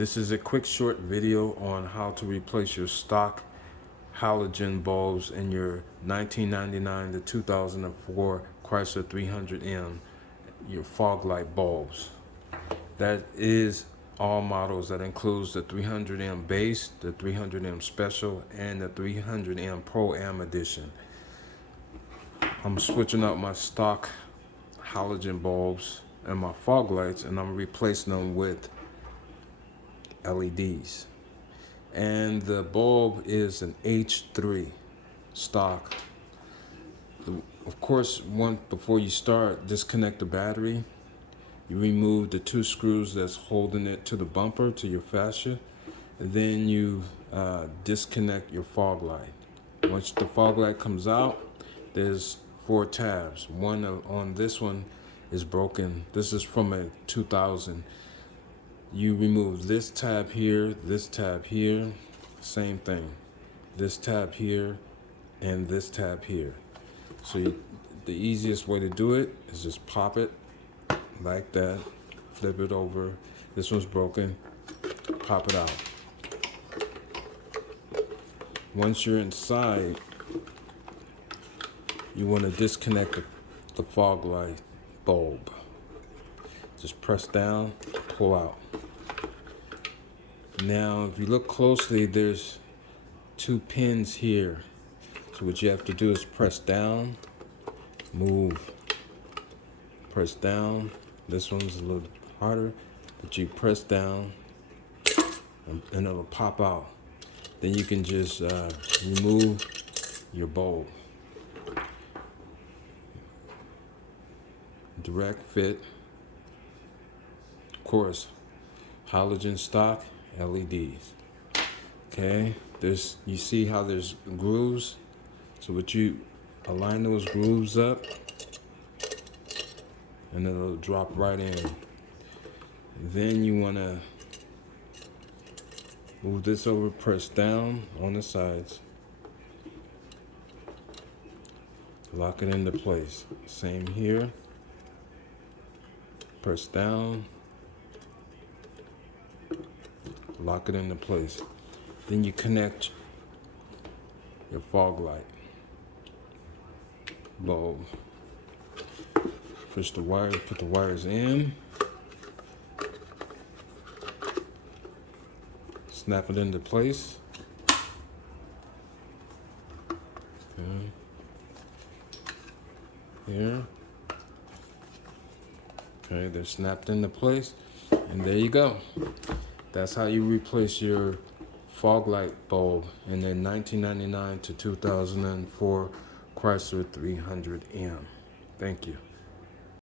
This is a quick short video on how to replace your stock halogen bulbs in your 1999 to 2004 Chrysler 300M, your fog light bulbs. That is all models. That includes the 300M base, the 300M special, and the 300M Pro Am edition. I'm switching out my stock halogen bulbs and my fog lights, and I'm replacing them with LEDs. And the bulb is an H3 stock. Of course, before you start, disconnect the battery. You remove the two screws that's holding it to the bumper, to your fascia, and then you disconnect your fog light. Once the fog light comes out, there's 4 tabs. One on this one is broken. This is from a 2000. You remove this tab here, same thing. This tab here, and this tab here. So the easiest way to do it is just pop it like that, flip it over. This one's broken, pop it out. Once you're inside, you want to disconnect the fog light bulb. Just press down, pull out. Now, if you look closely, there's 2 pins here. So what you have to do is press down, move, press down. This one's a little harder, but you press down and it'll pop out. Then you can just remove your bulb. Direct fit. Of course, halogen stock LEDs. Okay, you see how there's grooves. So what you align those grooves up, and it'll drop right in. Then you want to move this over, press down on the sides, lock it into place. Same here. Press down, lock it into place. Then you connect your fog light bulb. Push the wire, put the wires in, snap it into place. Okay. Here. Okay, they're snapped into place, and there you go. That's how you replace your fog light bulb in the 1999 to 2004 Chrysler 300M. Thank you.